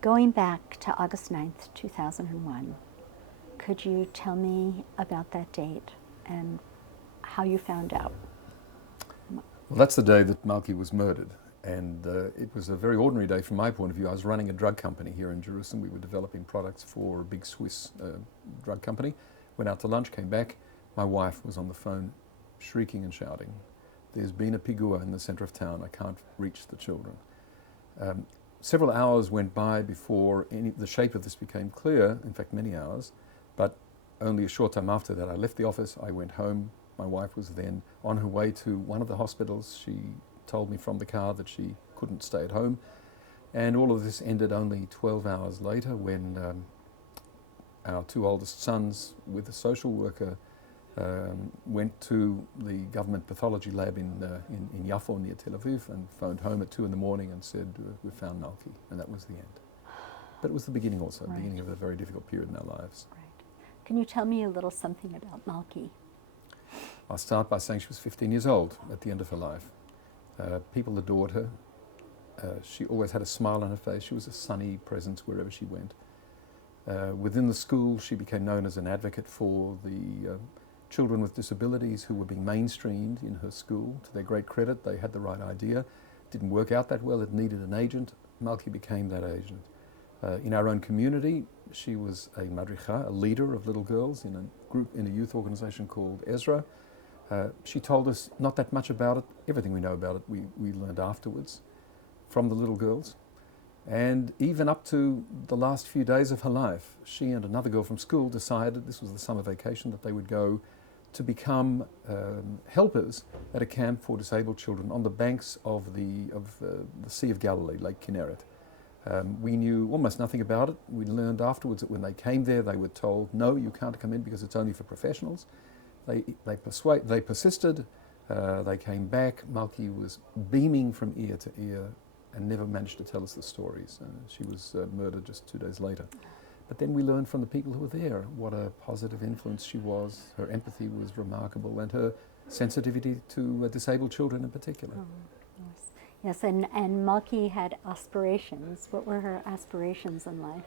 Going back to August 9th, 2001, could you tell me about that date and how you found out? Well, that's the day that Malki was murdered. And it was a very ordinary day from my point of view. I was running a drug company here in Jerusalem. We were developing products for a big Swiss drug company. Went out to lunch, came back. My wife was on the phone shrieking and shouting, "There's been a pigua in the center of town. I can't reach the children." Several hours went by before the shape of this became clear, in fact many hours, but only a short time after that I left the office, I went home. My wife was then on her way to one of the hospitals. She told me from the car that she couldn't stay at home, and all of this ended only 12 hours later when our two oldest sons with a social worker went to the government pathology lab in Yafo near Tel Aviv and phoned home at 2 in the morning and said, "We found Malki," and that was the end. But it was the beginning also, the beginning of a very difficult period in our lives. Right. Can you tell me a little something about Malki? I'll start by saying she was 15 years old at the end of her life. People adored her. She always had a smile on her face. She was a sunny presence wherever she went. Within the school, she became known as an advocate for the children with disabilities who were being mainstreamed in her school. To their great credit, they had the right idea. It didn't work out that well. It needed an agent. Malki became that agent. In our own community, she was a madricha, a leader of little girls in a group, in a youth organization called Ezra. She told us not that much about it. Everything we know about it, we learned afterwards from the little girls. And even up to the last few days of her life, she and another girl from school decided, this was the summer vacation, that they would go to become helpers at a camp for disabled children on the banks of the Sea of Galilee, Lake Kinneret. We knew almost nothing about it. We learned afterwards that when they came there, they were told, "No, you can't come in because it's only for professionals." They persisted. They came back. Malki was beaming from ear to ear and never managed to tell us the stories. She was murdered just 2 days later. But then we learned from the people who were there what a positive influence she was. Her empathy was remarkable, and her sensitivity to disabled children in particular. Oh, yes. Yes, and Malki had aspirations. What were her aspirations in life?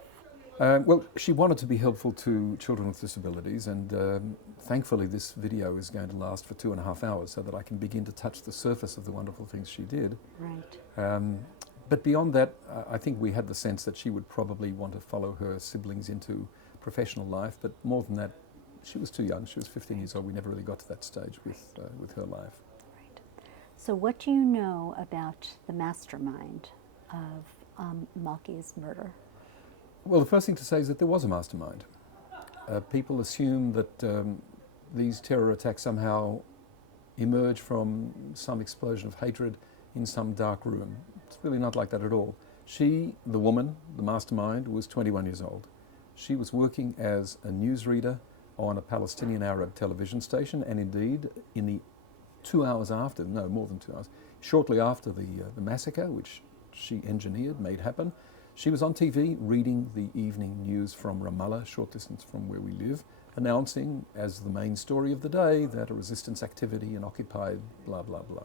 Well, she wanted to be helpful to children with disabilities, and thankfully this video is going to last for 2.5 hours so that I can begin to touch the surface of the wonderful things she did. Right. But beyond that, I think we had the sense that she would probably want to follow her siblings into professional life, but more than that, she was too young. She was 15 years old. We never really got to that stage with her life. Right. So what do you know about the mastermind of Malki's murder? Well, the first thing to say is that there was a mastermind. People assume that these terror attacks somehow emerge from some explosion of hatred in some dark room. It's really not like that at all. She, the woman, the mastermind, was 21 years old. She was working as a newsreader on a Palestinian Arab television station, and indeed, in the 2 hours after, no, more than 2 hours, shortly after the massacre, which she engineered, made happen, she was on TV reading the evening news from Ramallah, short distance from where we live, announcing as the main story of the day that a resistance activity in occupied blah, blah, blah.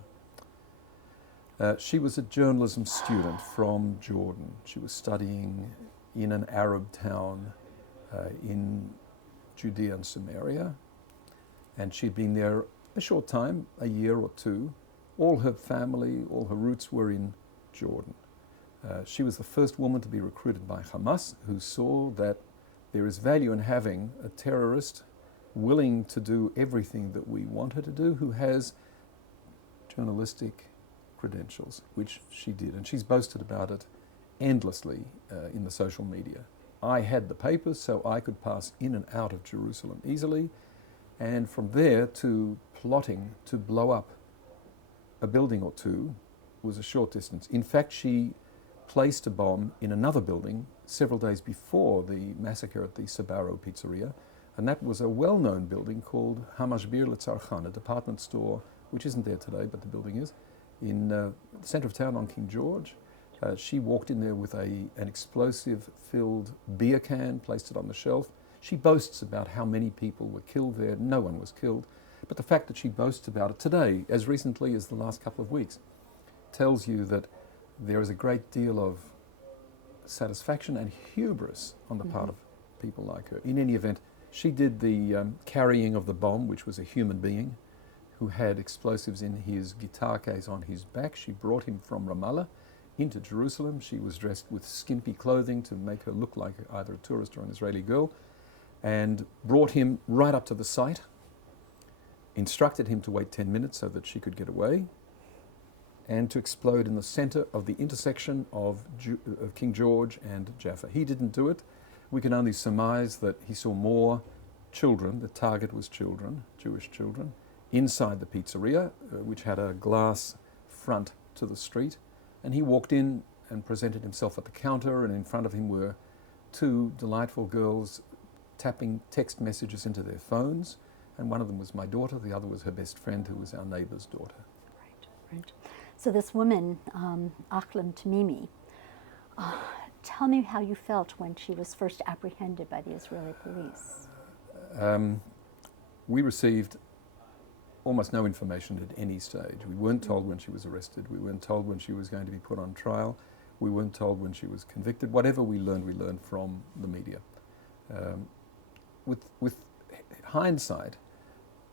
She was a journalism student from Jordan. She was studying in an Arab town in Judea and Samaria, and she'd been there a short time, a year or two. All her family, all her roots were in Jordan. She was the first woman to be recruited by Hamas, who saw that there is value in having a terrorist willing to do everything that we want her to do, who has journalistic credentials, which she did. And she's boasted about it endlessly in the social media. I had the papers so I could pass in and out of Jerusalem easily, and from there to plotting to blow up a building or two was a short distance. In fact, she placed a bomb in another building several days before the massacre at the Sbarro Pizzeria, and that was a well-known building called Hamashbir Letzarchan, a department store, which isn't there today, but the building is, in the center of town on King George. She walked in there with an explosive-filled beer can, placed it on the shelf. She boasts about how many people were killed there. No one was killed. But the fact that she boasts about it today, as recently as the last couple of weeks, tells you that there is a great deal of satisfaction and hubris on the part of people like her. In any event, she did the carrying of the bomb, which was a human being who had explosives in his guitar case on his back. She brought him from Ramallah into Jerusalem. She was dressed with skimpy clothing to make her look like either a tourist or an Israeli girl, and brought him right up to the site, instructed him to wait 10 minutes so that she could get away, and to explode in the center of the intersection of King George and Jaffa. He didn't do it. We can only surmise that he saw more children, the target was children, Jewish children, inside the pizzeria, which had a glass front to the street, and he walked in and presented himself at the counter, and in front of him were two delightful girls tapping text messages into their phones, and one of them was my daughter, the other was her best friend, who was our neighbor's daughter. Right. So this woman, Ahlam Tamimi, tell me how you felt when she was first apprehended by the Israeli police. We received almost no information at any stage. We weren't told when she was arrested. We weren't told when she was going to be put on trial. We weren't told when she was convicted. Whatever we learned from the media. With hindsight,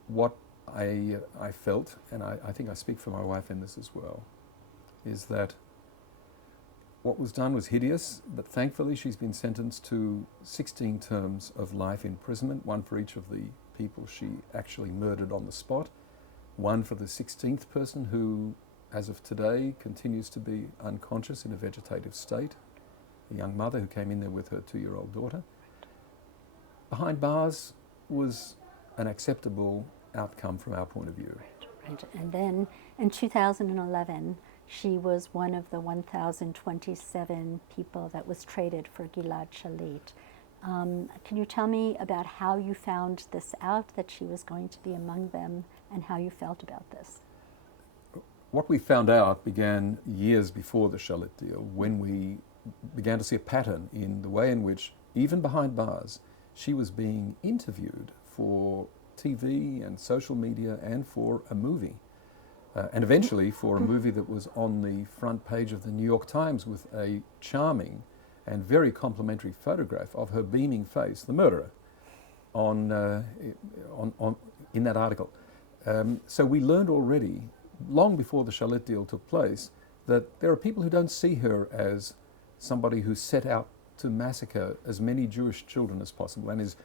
what I felt, and I think I speak for my wife in this as well, is that what was done was hideous, but thankfully she's been sentenced to 16 terms of life imprisonment, one for each of the people she actually murdered on the spot, one for the 16th person who, as of today, continues to be unconscious in a vegetative state, a young mother who came in there with her 2-year-old daughter. Behind bars was an acceptable outcome from our point of view. Right. And then in 2011, she was one of the 1,027 people that was traded for Gilad Shalit. Can you tell me about how you found this out, that she was going to be among them, and how you felt about this? What we found out began years before the Shalit deal, when we began to see a pattern in the way in which, even behind bars, she was being interviewed for TV and social media and for a movie. And eventually for a movie that was on the front page of the New York Times with a charming and very complimentary photograph of her beaming face, the murderer, in that article. So we learned already, long before the Shalit deal took place, that there are people who don't see her as somebody who set out to massacre as many Jewish children as possible and is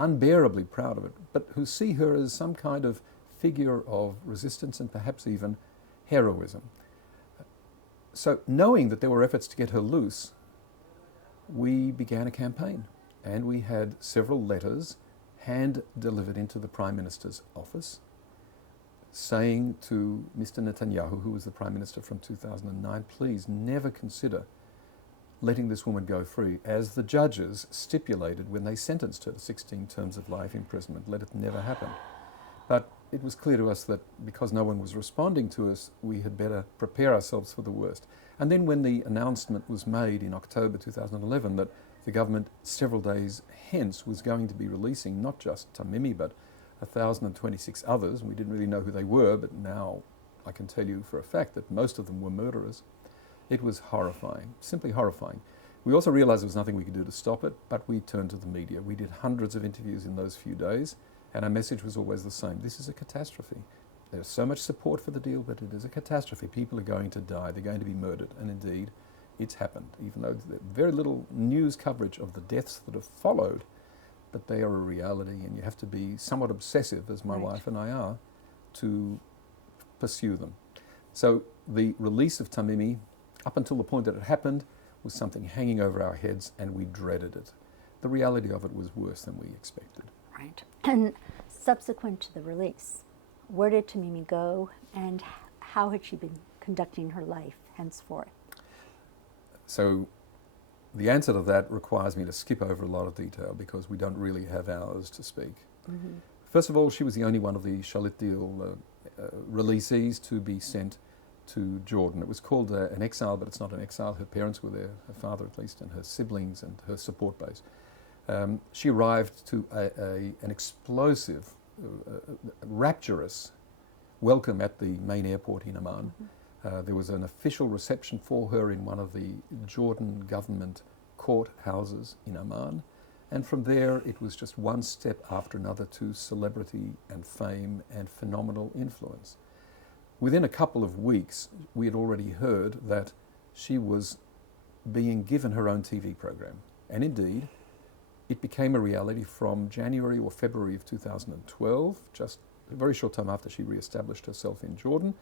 unbearably proud of it, but who see her as some kind of figure of resistance and perhaps even heroism. So knowing that there were efforts to get her loose, we began a campaign, and we had several letters hand-delivered into the Prime Minister's office saying to Mr. Netanyahu, who was the Prime Minister from 2009, please never consider letting this woman go free, as the judges stipulated when they sentenced her to 16 terms of life imprisonment. Let it never happen. But it was clear to us that because no one was responding to us, we had better prepare ourselves for the worst. And then when the announcement was made in October 2011 that the government several days hence was going to be releasing not just Tamimi but 1,026 others, and we didn't really know who they were, but now I can tell you for a fact that most of them were murderers. It was horrifying, simply horrifying. We also realized there was nothing we could do to stop it, but we turned to the media. We did hundreds of interviews in those few days, and our message was always the same. This is a catastrophe. There's so much support for the deal, but it is a catastrophe. People are going to die. They're going to be murdered. And indeed, it's happened, even though there's very little news coverage of the deaths that have followed, but they are a reality, and you have to be somewhat obsessive, as my wife and I are, to pursue them. So the release of Tamimi, up until the point that it happened, was something hanging over our heads, and we dreaded it. The reality of it was worse than we expected. Right. And subsequent to the release, where did Tamimi go, and how had she been conducting her life henceforth? So the answer to that requires me to skip over a lot of detail because we don't really have hours to speak. Mm-hmm. First of all, she was the only one of the Shalit deal releasees to be sent to Jordan. It was called an exile, but it's not an exile. Her parents were there, her father at least, and her siblings and her support base. She arrived to an explosive, rapturous welcome at the main airport in Amman. There was an official reception for her in one of the Jordan government courthouses in Amman. And from there, it was just one step after another to celebrity and fame and phenomenal influence. Within a couple of weeks, we had already heard that she was being given her own TV program. And indeed, it became a reality from January or February of 2012, just a very short time after she re-established herself in Jordan,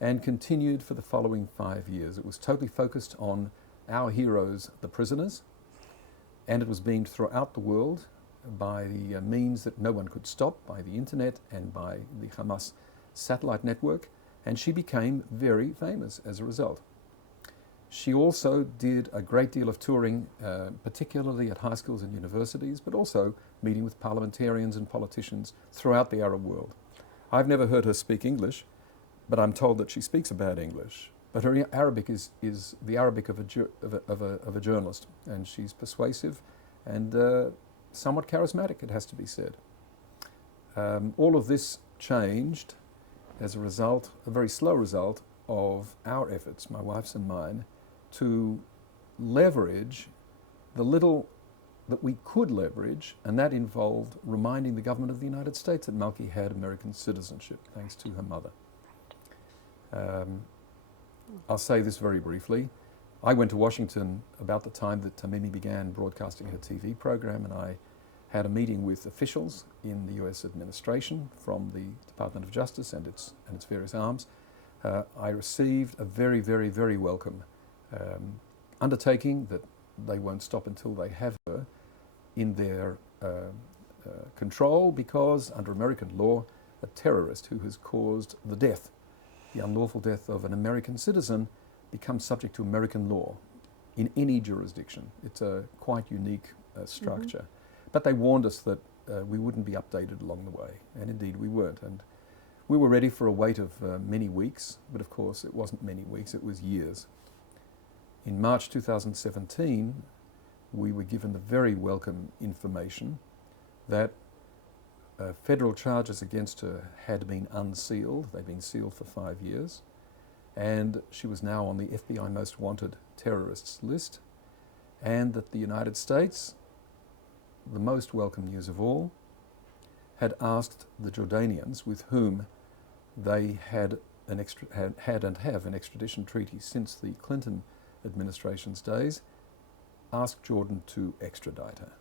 and continued for the following 5 years. It was totally focused on our heroes, the prisoners, and it was beamed throughout the world by the means that no one could stop, by the internet and by the Hamas satellite network, and she became very famous as a result. She also did a great deal of touring, particularly at high schools and universities, but also meeting with parliamentarians and politicians throughout the Arab world. I've never heard her speak English, but I'm told that she speaks bad English. But her Arabic is the Arabic of a journalist, and she's persuasive and somewhat charismatic, it has to be said. All of this changed as a result, a very slow result, of our efforts, my wife's and mine, to leverage the little that we could leverage, and that involved reminding the government of the United States that Malki had American citizenship, thanks to her mother. I'll say this very briefly. I went to Washington about the time that Tamimi began broadcasting her TV program, and I had a meeting with officials in the US administration from the Department of Justice and its various arms. I received a very, very, very welcome undertaking that they won't stop until they have her in their control, because under American law, a terrorist who has caused the unlawful death of an American citizen, becomes subject to American law in any jurisdiction. It's a quite unique structure. But they warned us that we wouldn't be updated along the way, and indeed we weren't. And we were ready for a wait of many weeks, but of course it wasn't many weeks, it was years. In March 2017, we were given the very welcome information that federal charges against her had been unsealed. They'd been sealed for 5 years, and she was now on the FBI Most Wanted Terrorists list, and that the United States, the most welcome news of all, had asked the Jordanians, with whom they had and have an extradition treaty since the Clinton administration's days, asked Jordan to extradite her.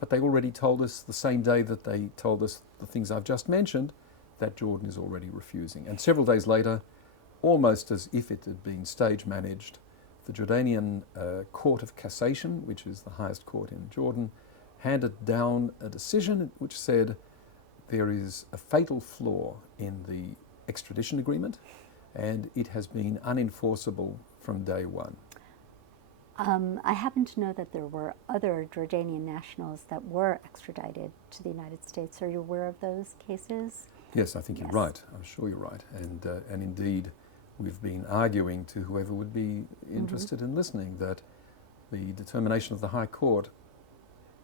But they already told us, the same day that they told us the things I've just mentioned, that Jordan is already refusing. And several days later, almost as if it had been stage managed, the Jordanian Court of Cassation, which is the highest court in Jordan, handed down a decision which said there is a fatal flaw in the extradition agreement, and it has been unenforceable from day one. I happen to know that there were other Jordanian nationals that were extradited to the United States. Are you aware of those cases? Yes, I think you're right. I'm sure you're right. And indeed, we've been arguing to whoever would be interested in listening that the determination of the High Court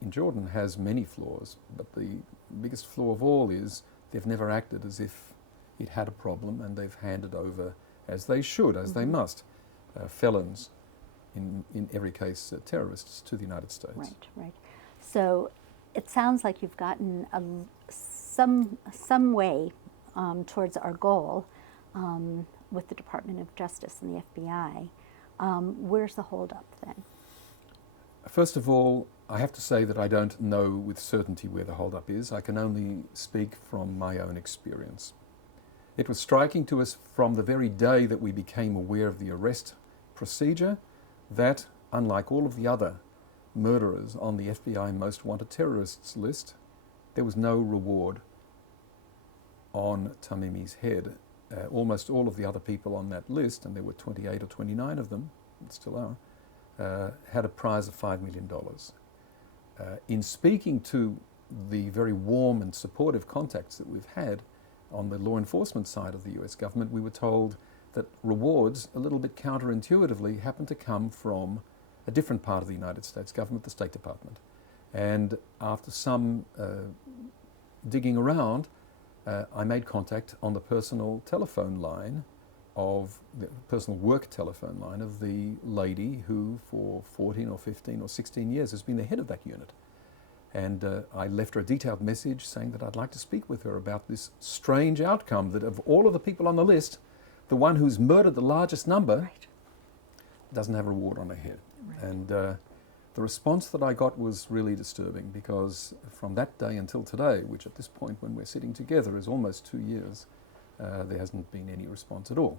in Jordan has many flaws, but the biggest flaw of all is they've never acted as if it had a problem, and they've handed over, as they should, as they must, felons, in every case terrorists, to the United States. Right, right. So it sounds like you've gotten some way towards our goal with the Department of Justice and the FBI. Where's the holdup then? First of all, I have to say that I don't know with certainty where the holdup is. I can only speak from my own experience. It was striking to us from the very day that we became aware of the arrest procedure that, unlike all of the other murderers on the FBI Most Wanted Terrorists list, there was no reward on Tamimi's head. Almost all of the other people on that list, and there were 28 or 29 of them, still are, had a prize of $5 million. In speaking to the very warm and supportive contacts that we've had on the law enforcement side of the US government, we were told that rewards, a little bit counterintuitively, happen to come from a different part of the United States government, the State Department. And after some digging around, I made contact on the personal telephone line of the personal work telephone line of the lady who for 14 or 15 or 16 years has been the head of that unit. And I left her a detailed message saying that I'd like to speak with her about this strange outcome that of all of the people on the list, the one who's murdered the largest number doesn't have a reward on her head. Right. And the response that I got was really disturbing, because from that day until today, which at this point when we're sitting together is almost 2 years, there hasn't been any response at all.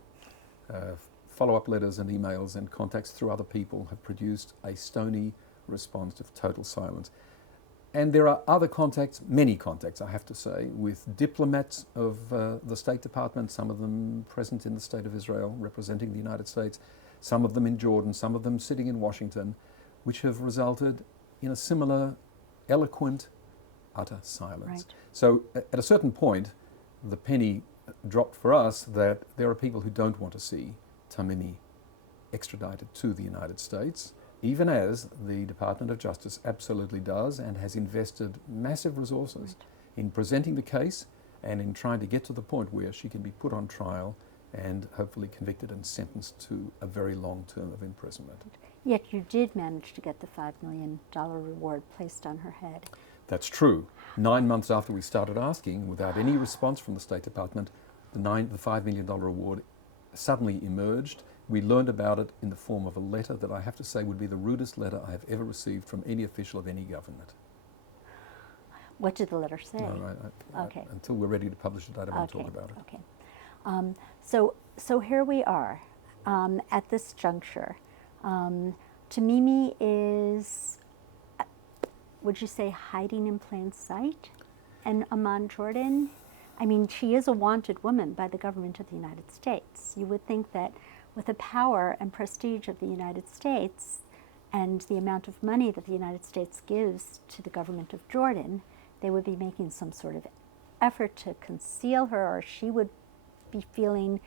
Follow-up letters and emails and contacts through other people have produced a stony response of total silence. And there are other contacts, many contacts I have to say, with diplomats of the State Department, some of them present in the State of Israel representing the United States, some of them in Jordan, some of them sitting in Washington, which have resulted in a similar eloquent, utter silence. Right. So at a certain point, the penny dropped for us that there are people who don't want to see Tamimi extradited to the United States, even as the Department of Justice absolutely does and has invested massive resources in presenting the case and in trying to get to the point where she can be put on trial and hopefully convicted and sentenced to a very long term of imprisonment. Yet you did manage to get the $5 million reward placed on her head. That's true. 9 months after we started asking, without any response from the State Department, the $5 million reward suddenly emerged. We learned about it in the form of a letter that I have to say would be the rudest letter I have ever received from any official of any government. What did the letter say? No, Okay. Until we're ready to publish it, I don't want to talk about it. Okay. So here we are at this juncture. Tamimi is, would you say, hiding in plain sight? And Amman Jordan, I mean, she is a wanted woman by the government of the United States. You would think that with the power and prestige of the United States and the amount of money that the United States gives to the government of Jordan, they would be making some sort of effort to conceal her, or she would be feeling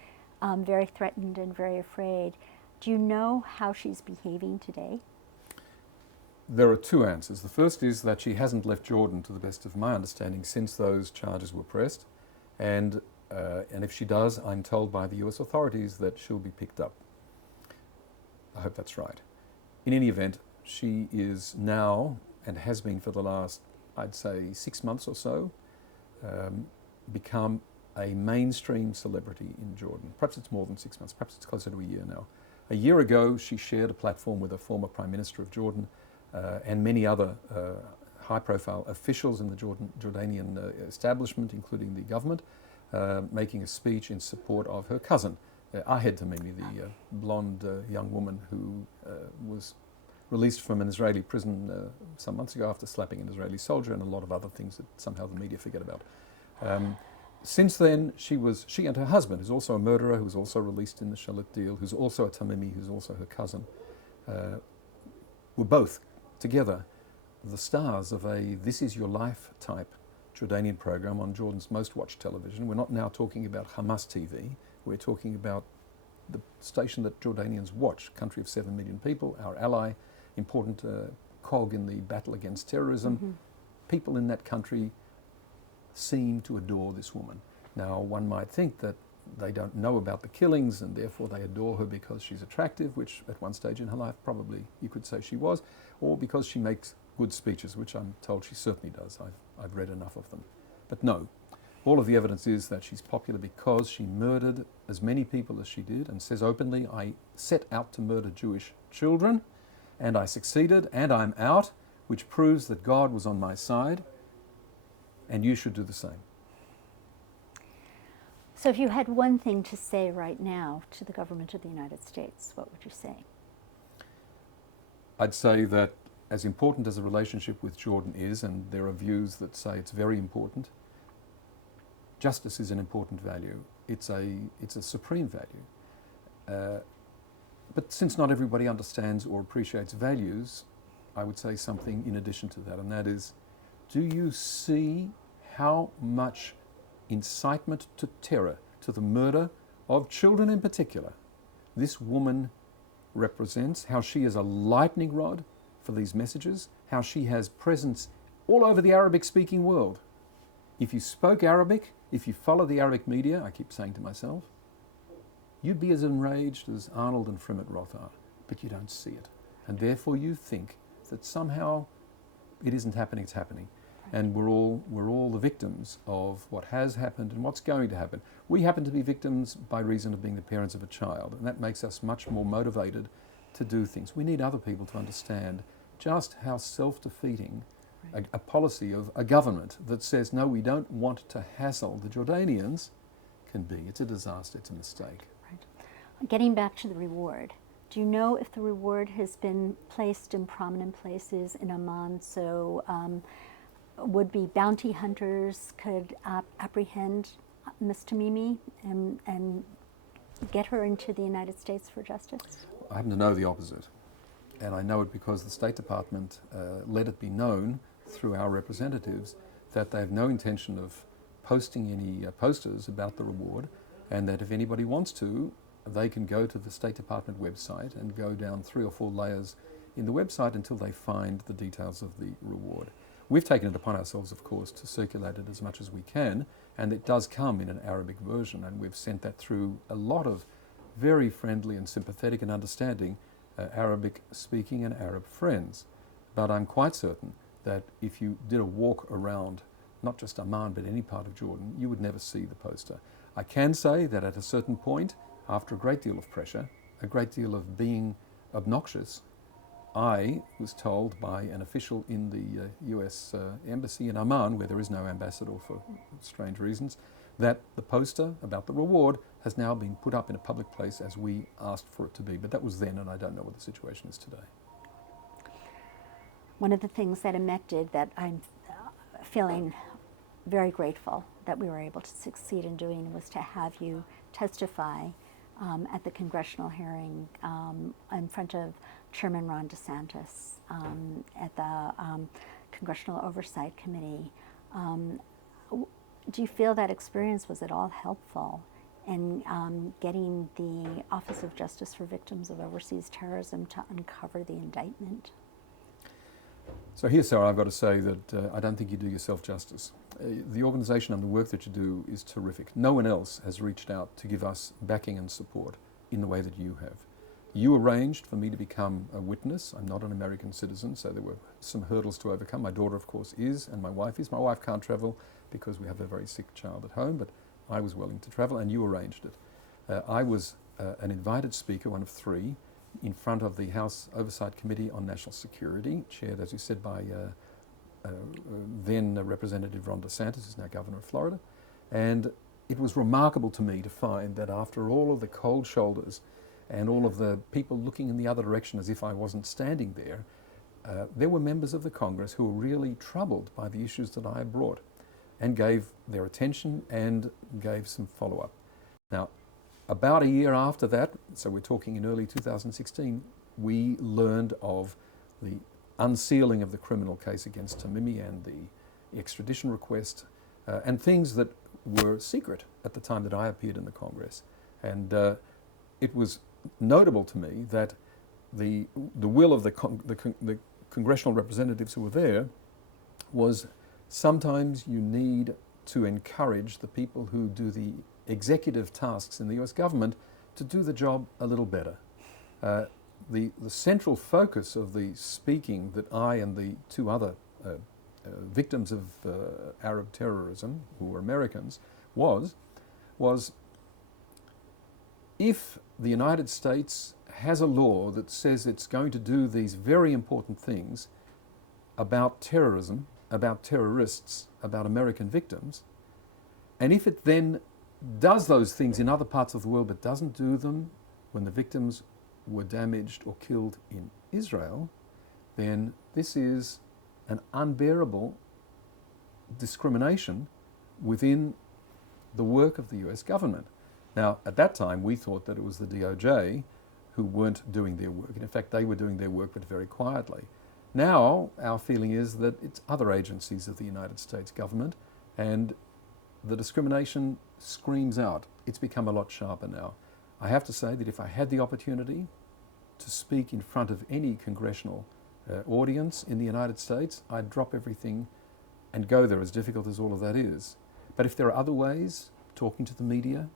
very threatened and very afraid. Do you know how she's behaving today? There are two answers. The first is that she hasn't left Jordan, to the best of my understanding, since those charges were pressed. And if she does, I'm told by the US authorities that she'll be picked up. I hope that's right. In any event, she is now, and has been for the last, I'd say, 6 months or so, become a mainstream celebrity in Jordan. Perhaps it's more than 6 months, perhaps it's closer to a year now. A year ago, she shared a platform with a former Prime Minister of Jordan and many other high-profile officials in the Jordanian establishment, including the government, making a speech in support of her cousin, Ahed Tamimi, the blonde young woman who was released from an Israeli prison some months ago after slapping an Israeli soldier, and a lot of other things that somehow the media forget about. Since then, she and her husband, who's also a murderer, who's also released in the Shalit deal, who's also a Tamimi, who's also her cousin, were both together the stars of a This Is Your Life type Jordanian program on Jordan's most watched television. We're not now talking about Hamas TV. We're talking about the station that Jordanians watch, country of 7 million people, our ally, important cog in the battle against terrorism. Mm-hmm. People in that country seem to adore this woman. Now, one might think that they don't know about the killings and therefore they adore her because she's attractive, which at one stage in her life probably you could say she was, or because she makes good speeches, which I'm told she certainly does. I've read enough of them. But no, all of the evidence is that she's popular because she murdered as many people as she did and says openly, I set out to murder Jewish children and I succeeded and I'm out, which proves that God was on my side and you should do the same. So if you had one thing to say right now to the government of the United States, what would you say? I'd say that as important as a relationship with Jordan is, and there are views that say it's very important, justice is an important value. It's a supreme value. But since not everybody understands or appreciates values, I would say something in addition to that, and that is, do you see how much incitement to terror, to the murder of children in particular, this woman represents, how she is a lightning rod for these messages, how she has presence all over the Arabic-speaking world. If you spoke Arabic, if you follow the Arabic media, I keep saying to myself, you'd be as enraged as Arnold and Roth are, but you don't see it. And therefore you think that somehow it isn't happening, it's happening. And we're all the victims of what has happened and what's going to happen. We happen to be victims by reason of being the parents of a child, and that makes us much more motivated to do things. We need other people to understand just how self-defeating a policy of a government that says, no, we don't want to hassle the Jordanians can be. It's a disaster, it's a mistake. Right. Getting back to the reward, do you know if the reward has been placed in prominent places in Amman so would-be bounty hunters could apprehend Ms. Tamimi and get her into the United States for justice? I happen to know the opposite. And I know it because the State Department let it be known through our representatives that they have no intention of posting any posters about the reward, and that if anybody wants to, they can go to the State Department website and go down 3 or 4 layers in the website until they find the details of the reward. We've taken it upon ourselves, of course, to circulate it as much as we can, and it does come in an Arabic version, and we've sent that through a lot of very friendly and sympathetic and understanding Arabic-speaking and Arab friends. But I'm quite certain that if you did a walk around not just Amman but any part of Jordan, you would never see the poster. I can say that at a certain point, after a great deal of pressure, a great deal of being obnoxious, I was told by an official in the US embassy in Amman, where there is no ambassador for strange reasons, that the poster about the reward has now been put up in a public place as we asked for it to be. But that was then, and I don't know what the situation is today. One of the things that EMET did that I'm feeling very grateful that we were able to succeed in doing was to have you testify at the congressional hearing in front of Chairman Ron DeSantis at the Congressional Oversight Committee. Do you feel that experience was at all helpful in getting the Office of Justice for Victims of Overseas Terrorism to uncover the indictment? So here, Sarah, I've got to say that I don't think you do yourself justice. The organisation and the work that you do is terrific. No one else has reached out to give us backing and support in the way that you have. You arranged for me to become a witness. I'm not an American citizen, so there were some hurdles to overcome. My daughter, of course, is, and my wife is. My wife can't travel because we have a very sick child at home, but I was willing to travel, and you arranged it. I was an invited speaker, one of 3, in front of the House Oversight Committee on National Security, chaired, as you said, by then Representative Ron DeSantis, who's now Governor of Florida. And it was remarkable to me to find that after all of the cold shoulders and all of the people looking in the other direction as if I wasn't standing there, there were members of the Congress who were really troubled by the issues that I brought and gave their attention and gave some follow-up. Now, about a year after that, so we're talking in early 2016, we learned of the unsealing of the criminal case against Tamimi and the extradition request and things that were secret at the time that I appeared in the Congress. And it was notable to me that the will of the congressional representatives who were there was sometimes you need to encourage the people who do the executive tasks in the US government to do the job a little better. The central focus of the speaking that I and the 2 other victims of Arab terrorism, who were Americans, was if the United States has a law that says it's going to do these very important things about terrorism, about terrorists, about American victims, and if it then does those things in other parts of the world but doesn't do them when the victims were damaged or killed in Israel, then this is an unbearable discrimination within the work of the US government. Now, at that time, we thought that it was the DOJ who weren't doing their work. And in fact, they were doing their work, but very quietly. Now, our feeling is that it's other agencies of the United States government, and the discrimination screams out. It's become a lot sharper now. I have to say that if I had the opportunity to speak in front of any congressional audience in the United States, I'd drop everything and go there, as difficult as all of that is. But if there are other ways, talking to the media,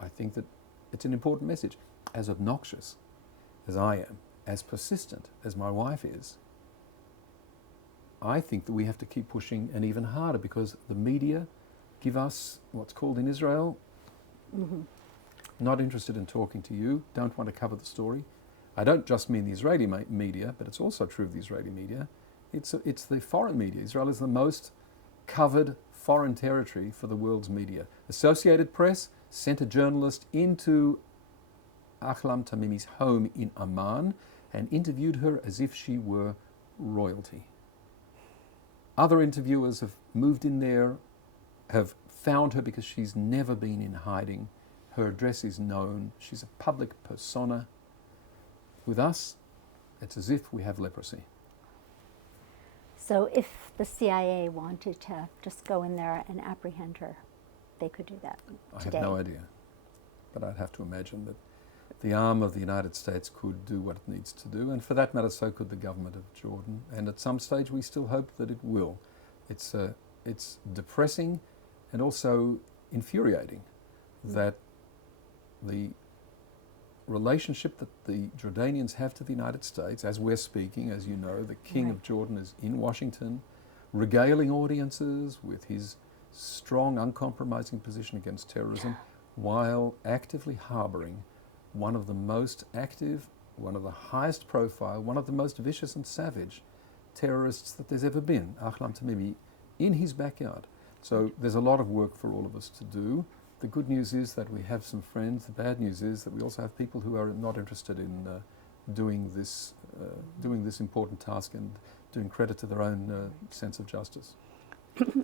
I think that it's an important message. As obnoxious as I am, as persistent as my wife is, I think that we have to keep pushing and even harder, because the media give us what's called in Israel, not interested in talking to you, don't want to cover the story. I don't just mean the Israeli media, but it's also true of the Israeli media. It's the foreign media. Israel is the most covered foreign territory for the world's media. Associated Press sent a journalist into Ahlam Tamimi's home in Amman and interviewed her as if she were royalty. Other interviewers have moved in there, have found her because she's never been in hiding. Her address is known. She's a public persona. With us, it's as if we have leprosy. So if the CIA wanted to just go in there and apprehend her, they could do that today? I have no idea. But I'd have to imagine that the arm of the United States could do what it needs to do, and for that matter, so could the government of Jordan. And at some stage, we still hope that it will. It's depressing and also infuriating that the relationship that the Jordanians have to the United States, as we're speaking, as you know, the King of Jordan is in Washington, regaling audiences with his strong, uncompromising position against terrorism, while actively harboring one of the most active, one of the highest profile, one of the most vicious and savage terrorists that there's ever been, Ahlam Tamimi, in his backyard. So there's a lot of work for all of us to do. The good news is that we have some friends. The bad news is that we also have people who are not interested in doing this important task and doing credit to their own sense of justice.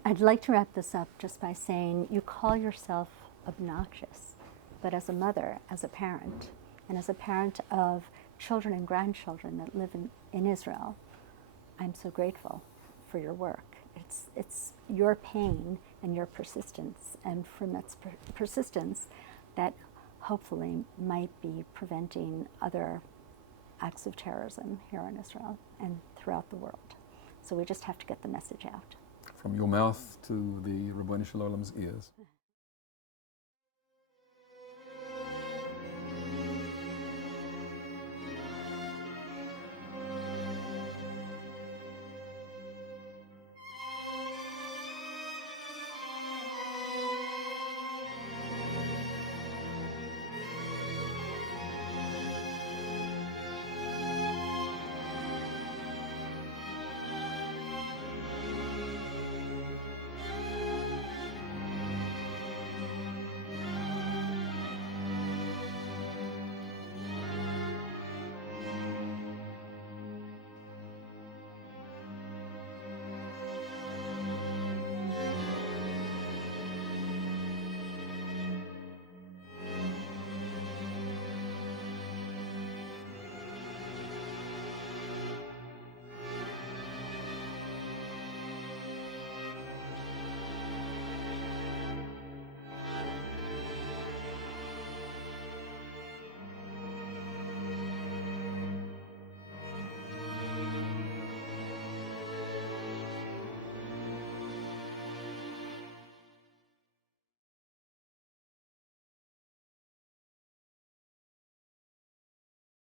I'd like to wrap this up just by saying you call yourself obnoxious, but as a mother, as a parent, and as a parent of children and grandchildren that live in Israel, I'm so grateful for your work. It's your pain and your persistence, and from that persistence that hopefully might be preventing other acts of terrorism here in Israel and throughout the world. So we just have to get the message out. From your mouth to the Ribbono Shel Olam's ears.